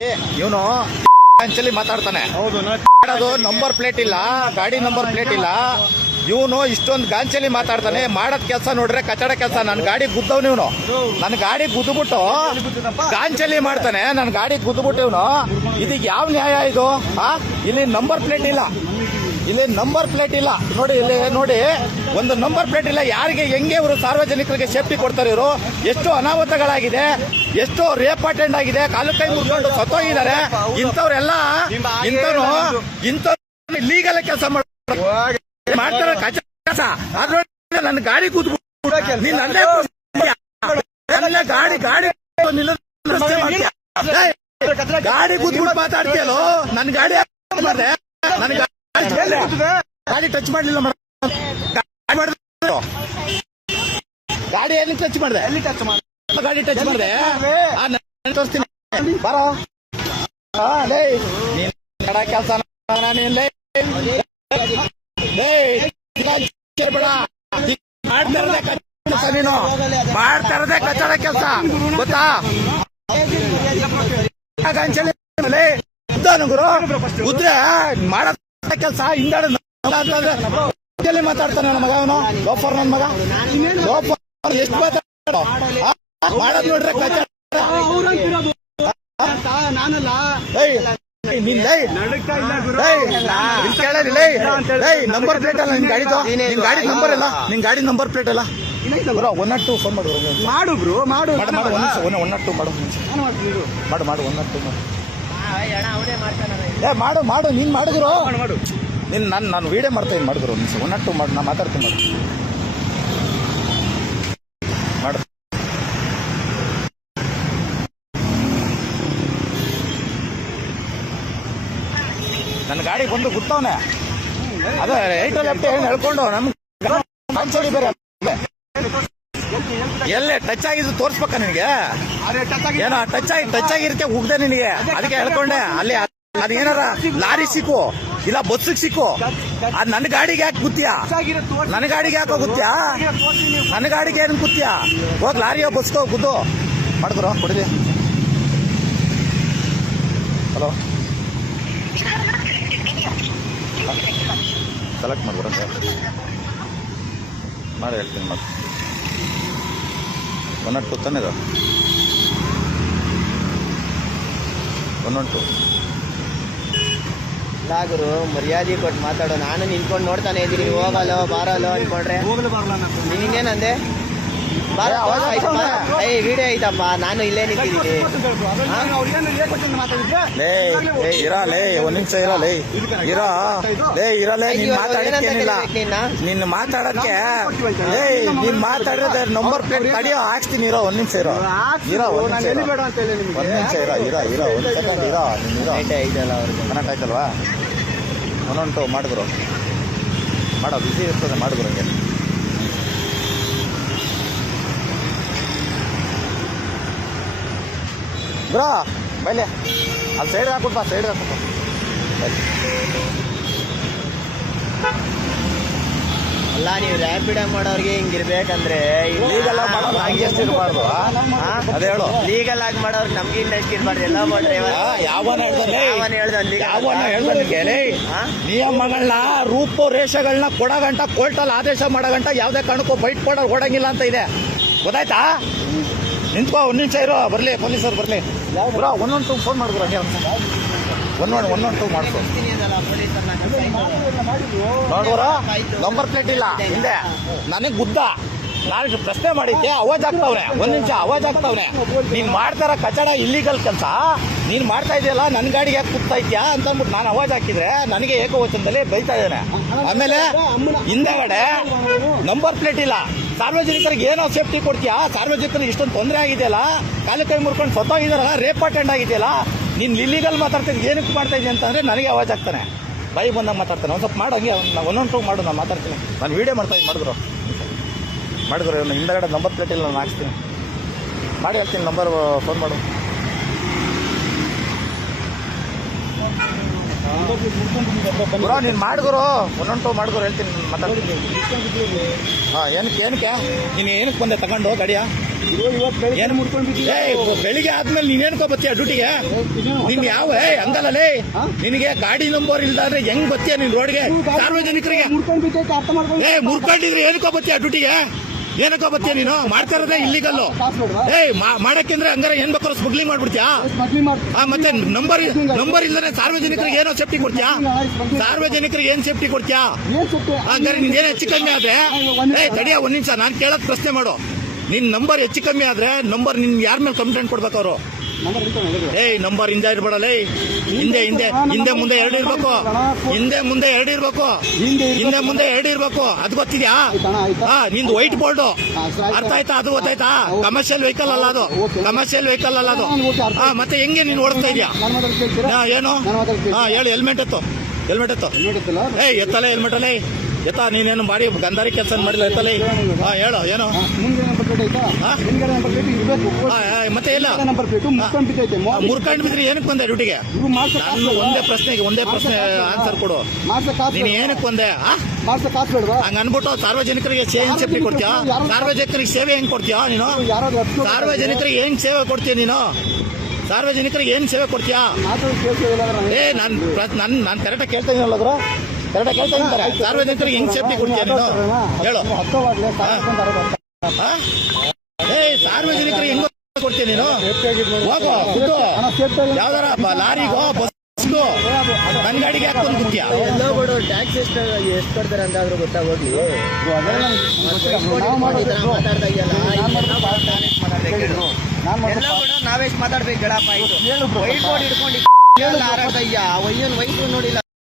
ಇವನು ಅಂಚಲಿ ಮಾತಾಡ್ತಾನೆ. ಅದು ನಂಬರ್ ಪ್ಲೇಟ್ ಇಲ್ಲ, ಗಾಡಿ ನಂಬರ್ ಪ್ಲೇಟ್ ಇಲ್ಲ. ಇವನು ಇಷ್ಟೊಂದು ಗಾಂಚಲಿ ಮಾತಾಡ್ತಾನೆ. ಮಾಡದ್ ಕೆಲಸ ನೋಡ್ರೆ ಕಚಡ ಕೆಲಸ. ನನ್ ಗಾಡಿ ಗುದ್ದವ್ ಇವನು. ನನ್ ಗಾಡಿ ಗುದ್ದುಬಿಟ್ಟು ಗಾಂಚಲಿ ಮಾಡ್ತಾನೆ. ನನ್ ಗಾಡಿ ಗುದ್ದುಬಿಟ್ಟು ಇವನು. ಇದಕ್ಕೆ ಯಾವ ನ್ಯಾಯ ಇದು? ಇಲ್ಲಿ ನಂಬರ್ ಪ್ಲೇಟ್ ಇಲ್ಲ, ಇಲ್ಲಿ ನಂಬರ್ ಪ್ಲೇಟ್ ಇಲ್ಲ. ನೋಡಿ, ಇಲ್ಲಿ ನೋಡಿ, ಒಂದು ನಂಬರ್ ಪ್ಲೇಟ್ ಇಲ್ಲ. ಯಾರಿಗೆ ಹೆಂಗೆ ಇವರು ಸಾರ್ವಜನಿಕರಿಗೆ ಸೇಫ್ಟಿ ಕೊಡ್ತಾರೆ? ಇವರು ಎಷ್ಟು ಅನಾಹುತಗಳಾಗಿದೆ, ಎಷ್ಟು ರೇಪ್ ಅಟೆಂಡ್ ಆಗಿದೆ, ಕಾಲು ಕೈ ಮುರ್ಕೊಂಡು ಸತ್ತೋಗಿದ್ದಾರೆ. ಇಂಥವ್ರೆಲ್ಲ ಇಂಥವ್ರು ಲೀಗಲ್ ಕೆಲಸ ಮಾಡ್ತಾರೆ, ಕೆಲಸ. ಅದ್ರೊಳಗೆ ನನ್ನ ಗಾಡಿ ಕೂತ್ಬಿಟ್ಟು ನೀನ್ ಅಲ್ಲೇ ಗಾಡಿ ಗಾಡಿ ಕೂತ್ಬಿಟ್ಟು ಮಾತಾಡ್ತೀಯಲ್ಲೋ. ನನ್ನ ಗಾಡಿ ನನ್ ಗಾಡಿ ಟಚ್ ಮಾಡ್ಲಿಲ್ಲ. ಗಾಡಿ ಎಲ್ಲಿ ಟಚ್ ಮಾಡಿದೆ? ಗಾಡಿ ಟಚ್ ಮಾಡಿದೆ. ತೋರಿಸ್ತೀನಿ, ಬರೋ. ನೀನ್ ಕೆಲಸ ನೀನು ಮಾಡ್ತಾ ಇರೋದೇ ಕಚ್ಚಡ ಕೆಲಸ, ಗೊತ್ತಾ? ಗುದ್ರೆ ಮಾಡ ಕೆಲಸ ಹಿಂದಾಡ ಮಾತಾಡ್ತಾನೆ ನನ್ನ ಮಗ. ಅವನು ಲೋಫರ್, ನನ್ನ ಮಗ ಲೋಫರ್. ಎಷ್ಟು ಮಾಡೋದ್ ನೋಡ್ರೆ ನಂಬರ್ ಪ್ಲೇಟ್ ಅಲ್ಲ ನಿನ್ ಗಾಡಿದು. ನಿನ್ ಗಾಡಿ ನಂಬರ್ ಇಲ್ಲ, ನಿನ್ ಗಾಡಿ ನಂಬರ್ ಪ್ಲೇಟ್ ಅಲ್ಲ. ಬ್ರೋ 102 ಫೋನ್ ಮಾಡು. ಮಾಡು ಬ್ರೋ, ಮಾಡು. 102 ಮಾಡು, ಮಾಡು 102 ಮಾಡು. ನೀನ್ ಮಾಡಿದ್ರು ನೀನ್ ನಾನು ವಿಡಿಯೋ ಮಾಡ್ತೀನಿ. ಮಾಡಿದ್ರು 102 ಮಾಡು. ನಾ ಮಾತಾಡ್ತೀನಿ. ಮಾಡು. ನನ್ನ ಗಾಡಿ ಬಂದು ಗುತ್ತವನೆ. ಅದೇ ರೈಟ್ ಲೆಫ್ಟ್ ಏನು ಹೇಳ್ಕೊಂಡು ನಮ್ಗೆ ಬೇರೆ ಎಲ್ಲೇ ಟಚ್ ಆಗಿದ್ದು ತೋರ್ಸ್ಬೇಕ ನಿನಗೆ? ಏನೋ ಟಚ್ ಆಗಿರುತ್ತೆ ಉಗ್ದೆ ನಿನಗೆ. ಅದಕ್ಕೆ ಹೇಳ್ಕೊಂಡೆ. ಅಲ್ಲಿ ಅದೇನಾರ ಲಾರಿ ಸಿಕ್ಕು ಇಲ್ಲ ಬಸ್ಸಿಗೆ ಸಿಕ್ಕು. ಅದ್ ನನ್ನ ಗಾಡಿಗೆ ಯಾಕೆ ಗುತ್ತೀಯಾ? ನನ್ನ ಗಾಡಿಗೆ ಯಾಕೋ ಗುತ್ತೀಯಾ? ನನ್ನ ಗಾಡಿಗೆ ಏನು ಗುತ್ತೀಯಾ? ಹೋಗ್ ಲಾರಿಯೋ ಬಸ್ಗೋ ಗುದ್ದು ಮಾಡಿದ್ರು. ಕೊಡಿದೆ. ಹಲೋ, ಸೆಲೆಕ್ಟ್ ಮಾಡ್ಬಿಡ ಮಾಡಿ ಹೇಳ್ತೀನಿ. ಮಾಡಿ 102 ತಾನೆ ಇದು. 112 ಲಾಗರು ಮರ್ಯಾದೆ ಕೊಟ್ಟು ಮಾತಾಡೋ. ನಾನು ನಿಂತ್ಕೊಂಡು ನೋಡ್ತಾನೆ ಇದ್ದೀನಿ. ಹೋಗಲ್ಲ ಬಾರಲ್ಲ ಅನ್ಕೊಂಡ್ರೆ ನೀನೇನಂದೆ? ವಿಡಿಯೋ ಐತಪ್ಪ, ನಾನು ಇಲ್ಲೇ ನಿಂತಿದ್ದೀನಿ. ಇರಲೇ ಒಂದ್ ನಿಮಿಷ ಇರಲೇ ಇರಲೇ. ನೀನ್ ಮಾತಾಡಕ್ಕೇನಿಲ್ಲ. ನಿನ್ನ ಮಾತಾಡಕ್ಕೆ ನೀನ್ ಮಾತಾಡಿದ್ರೆ ನಂಬರ್ ಪ್ಲೇಟ್ ಕಡಿಯೋ ಹಾಕ್ತೀನಿ. ಇರೋ ಒಂದ್ ನಿಮಿಷ ಇರೋ ಒಂದ್ ನಿಮಿಷ ಇರೋ ಒಂದ್ ಸೆಕೆಂಡ್ ಇರೋ. ಕನೆಕ್ಟ್ ಆಯ್ತಲ್ವಾ? 112 ಮಾಡಿದ್ರು. ಮಾಡೋ ಬಿಸಿ ಇರ್ತದೆ. ಮಾಡಿದ್ರು ಹಂಗೆ. ಬ್ರೋ ಬೈಲೆ ಅಲ್ಲಿ ಸೈಡ್ ಹಾಕ್ಬಿಡ್ಬಾ. ಸೈಡ್ ಹಾಕ್ಬಿಟ್ಟು ಅಲ್ಲ, ನೀವು ರ್ಯಾಪಿಡ್ ಮಾಡೋರಿಗೆ ಹಿಂಗಿರ್ಬೇಕಂದ್ರೆ ಲೀಗಲ್ ಆಗಿ ಮಾಡೋದು ಹಂಗೆ ಎಷ್ಟು ಇರಬಾರ್ದು. ಅದೇ ಹೇಳು, ಲೀಗಲ್ ಆಗಿ ಮಾಡೋರು ನಮ್ಗಿಂತ ಎಷ್ಟು ಇರಬಾರ್ದು. ಎಲ್ಲ ಯಾವನ ಹೇಳ್ದನಿಗೆ ನಿಯಮಗಳನ್ನ ರೂಪುರೇಷೆಗಳನ್ನ ಕೊಡಗಂಟ ಕೋರ್ಟಲ್ಲಿ ಆದೇಶ ಮಾಡಗಂಟ ಯಾವುದೇ ಕಾರಣಕ್ಕೂ ಬೈಟ್ ಕೊಡೋರು ಓಡಂಗಿಲ್ಲ ಅಂತ ಇದೆ. ಗೊತ್ತಾಯ್ತಾ? ನಿಂತ್ಕೋ, ಒಂದ್ ನಿಮಿಷ ಇರೋ. ಬರ್ಲಿ ಪೊಲೀಸರು ಬರ್ಲಿ. ಬ್ರೋ 112 ಫೋನ್ ಮಾಡಿದ್ರು. ಹಂಗೆ 112 ಮಾಡ್ಕೊ. ನೋಡ್ರ ನಂಬರ್ ಪ್ಲೇಟ್ ಇಲ್ಲ ಹಿಂದೆ. ನನಗೆ ಗುದ್ದ. ನಾನು ಪ್ರಶ್ನೆ ಮಾಡಿದ್ದೆ. ಅವಾಜ್ ಆಗ್ತಾವ್ನೆ. ಒಂದ್ ನಿಮಿಷ ಅವಾಜ್ ಆಗ್ತಾವ್ನೆ. ನೀನ್ ಮಾಡ್ತಾರ ಕಚಡ ಇಲ್ಲಿಗಲ್ ಕೆಲಸ. ನೀನ್ ಮಾಡ್ತಾ ಇದೆಯಲ್ಲ, ನನ್ನ ಗಾಡಿಗೆ ಯಾಕೆ ಕೂಗ್ತಾ ಇದ್ಯಾ ಅಂತ ಅಂದ್ಬಿಟ್ಟು ನಾನು ಅವಾಜ್ ಹಾಕಿದ್ರೆ ನನಗೆ ಏಕವಚನದಲ್ಲಿ ಬೈತಾ ಇದ್ದಾನೆ. ಆಮೇಲೆ ಹಿಂದೆಗಡೆ ನಂಬರ್ ಪ್ಲೇಟ್ ಇಲ್ಲ. ಸಾರ್ವಜನಿಕರಿಗೆ ಏನೋ ಸೇಫ್ಟಿ ಕೊಡ್ತೀಯಾ? ಸಾರ್ವಜನಿಕರಿಗೆ ಇಷ್ಟೊಂದು ತೊಂದರೆ ಆಗಿದೆಯಲ್ಲ, ಕಾಲು ಕೈ ಮುರ್ಕೊಂಡು ಸತ್ತೋಗಿದಾರಲ್ಲ, ರೇಪ್ ಅಟೆಂಡ್ ಆಗಿದೆಯಲ್ಲ, ನೀನ್ ಇಲ್ಲಿಗಲ್ ಮಾತಾಡ್ತಿದ್ದೆ. ಏನಕ್ಕೆ ಮಾಡ್ತಾ ಇದೀನಿ ಅಂತಂದ್ರೆ ನನಗೆ ಅವಾಜ್ ಆಗ್ತಾನೆ. ಬೈ ಬಂದಾಗ ಮಾತಾಡ್ತಾನೆ. ಒಂದು ಸ್ವಲ್ಪ ಮಾಡು ಹಂಗೆ. 112 ಮಾಡು. ನಾನು ಮಾತಾಡ್ತೀನಿ. ನಾನು ವಿಡಿಯೋ ಮಾಡ್ತಾ ಇದ್ದೀನಿ. ಮಾಡಿದ್ರು ಹಿಂದಗಡೆ ನಂಬರ್ ಪ್ಲೇಟ್ ಇಲ್ಲ. ನಾನು ಹಾಕ್ತೀನಿ. ಮಾಡಿ ಹೇಳ್ತೀನಿ. ನಂಬರ್ ಫೋನ್ ಮಾಡು. ಬ್ರೋ ನೀನು ಮಾಡಿದ್ರು 112 ಮಾಡಿದ್ರು ಹೇಳ್ತೀನಿ. ಮಾತಾಡ್ತೀನಿ. ಏನಕ್ಕೆ ನೀನು ಏನಕ್ಕೆ ಬಂದೆ ತಗೊಂಡು ಗಾಡಿಯ? ಏನು ಬೆಳಿಗ್ಗೆ ಆದ್ಮೇಲೆ ನೀನೇನ್ಕೋ ಬತ್ತೀಯ ಡ್ಯೂಟಿಗೆ? ನಿನ್ ಯಾವ ಹಂಗಲ್ಲೇ ನಿನಗೆ ಗಾಡಿ ನಂಬರ್ ಇಲ್ದಾದ್ರೆ ಹೆಂಗ್ ಬತ್ತೀಯ ನೀನ್ ರೋಡ್ಗೆ ಸಾರ್ವಜನಿಕರಿಗೆ? ಮುರ್ಕೊಂಡಿದ್ರೆ ಏನಕ್ಕೋ ಬತ್ತೀಯ ಡ್ಯೂಟಿಗೆ? ಏನಕ್ಕೋ ಬತ್ತೀಯ ನೀನು? ಮಾಡ್ತಾ ಇರೋದೇ ಇಲ್ಲಿಗಲ್ಲು. ಮಾಡಕ್ಕೆಂದ್ರೆ ಹಂಗಾರೆ ಏನ್ ಬೇಕಾದ್ರೂ ಸ್ಮಗ್ಲಿಂಗ್ ಮಾಡ್ಬಿಡ್ತೀಯಾ? ಮತ್ತೆ ನಂಬರ್ ಇಲ್ದಾನೆ ಸಾರ್ವಜನಿಕರಿಗೆ ಏನೋ ಸೇಫ್ಟಿ ಕೊಡ್ತೀಯಾ? ಸಾರ್ವಜನಿಕರಿಗೆ ಏನ್ ಸೇಫ್ಟಿ ಕೊಡ್ತೀಯಾ? ಹಂಗಾರೆ ನಿನ್ ಏನೋ ಹೆಚ್ಚು ಕಮ್ಮಿ ಆದ್ರೆ ತಡಿಯ ಒಂದ್ ನಿಮಿಷ, ನಾನ್ ಕೇಳೋದ್ ಪ್ರಶ್ನೆ ಮಾಡು. ನಿನ್ ನಂಬರ್ ಹೆಚ್ಚು ಕಮ್ಮಿ ಆದ್ರೆ ನಿನ್ ಯಾರ ಮೇಲೆ ಕಂಪ್ಲೇಂಟ್ ಕೊಡ್ಬೇಕು ಅವರು? ನಂಬರ್ ಹಿಂದೆ ಇರ್ಬೇಡಲ್ಲ. ಹಿಂದೆ ಮುಂದೆ ಎರಡು ಇರ್ಬೇಕು. ಹಿಂದೆ ಮುಂದೆ ಎರಡು ಇರ್ಬೇಕು. ಅದು ಗೊತ್ತಿದ್ಯಾ? ನಿಂದು ವೈಟ್ ಬೋರ್ಡ್ ಅರ್ಥ ಆಯ್ತಾ? ಅದು ಗೊತ್ತಾಯ್ತಾ? ಕಮರ್ಷಿಯಲ್ ವೆಹಿಕಲ್ ಅಲ್ಲ ಅದು. ಮತ್ತೆ ಹೆಂಗೆ ನೀನ್ ಓಡಿಸ್ತಾ ಇದೀಯಾ? ಏನು ಹೇಳು. ಹೆಲ್ಮೆಟ್ ಎತ್ತು. ಎತ್ತಲ್ಲ ಹೆಲ್ಮೆಟ್ ಅಲ್ಲೇ ಎತ್ತ. ನೀನೇನು ಮಾಡಿ ಗಂಧಾರಿ ಕೆಲಸ ಮಾಡಿಲ್ಲ ಎತ್ತಲೇ. ಹೇಳು ಏನು? ಮತ್ತೆ ಇಲ್ಲ ಮುರ್ಕೊಂಡು ಬಿದ್ರಿ ಏನಕ್ಕೆ ಬಂದೆ ಡ್ಯೂಟಿಗೆ? ನಾನು ಒಂದೇ ಪ್ರಶ್ನೆ ಆನ್ಸರ್ ಕೊಡು. ನೀನ್ ಏನಕ್ಕೆ ಬಂದೆ? ಹಂಗ ಅನ್ಬಿಟ್ಟು ಸಾರ್ವಜನಿಕರಿಗೆ ಏನ್ ಸೇಫ್ಟಿ ಕೊಡ್ತೀಯಾ? ಸಾರ್ವಜನಿಕರಿಗೆ ಸೇವೆ ಹೆಂಗ್ ಕೊಡ್ತೀಯಾ ನೀನು? ಸಾರ್ವಜನಿಕರಿಗೆ ಹೆಂಗ್ ಸೇವೆ ಕೊಡ್ತೀಯ ನೀನು? ಸಾರ್ವಜನಿಕರಿಗೆ ಏನ್ ಸೇವೆ ಕೊಡ್ತೀಯಾ? ನಾನು ಕರೆಕ್ಟಾಗಿ ಕೇಳ್ತಾ ಇದೀನಲ್ಲ, ಕರೆಕ್ಟಾಗಿ ಕೇಳ್ತಾ ಇದ್ದಾರೆ. ಸಾರ್ವಜನಿಕರಿಗೆ ಹೆಂಗ್ ಸೇಫ್ಟಿ ಕೊಡ್ತೀಯ ನೀನು? ಹೇಳು. ಸಾರ್ವಜನಿಕರಿಗೆ ಹೆಂಗ್ ಕೊಡ್ತೀಯ ನೀನು? ಹೋಗೋ ಯಾವ್ದಾರ ಲಾರಿಗೋ ಬಸ್ಗೋ ನನ್ನ ಗಾಡಿಗೆ ಹಾಕೊಂಡು ಕೂತ್ಯಾ? ಎಲ್ಲ ಬಿಡು, ಟ್ಯಾಕ್ಸ್ ಎಷ್ಟು ಕೊಡ್ತಾರೆ ಅಂತಾದ್ರೂ ಗೊತ್ತಾಗೋಗ್ಲಿ. ಮಾತಾಡ್ತಾ ಇದೆಯಲ್ಲ, ನಾವೆಷ್ಟು ಮಾತಾಡ್ಬೇಕು ಹೇಳಪ್ಪ? ವೈಟ್ ಬೋರ್ಡ್ ಹಿಡ್ಕೊಂಡು ಹಾರಾಡ್ತಾ ಇದೆಯಾ? ವಯಸ್ಸು ನೋಡಿಲ್ಲ.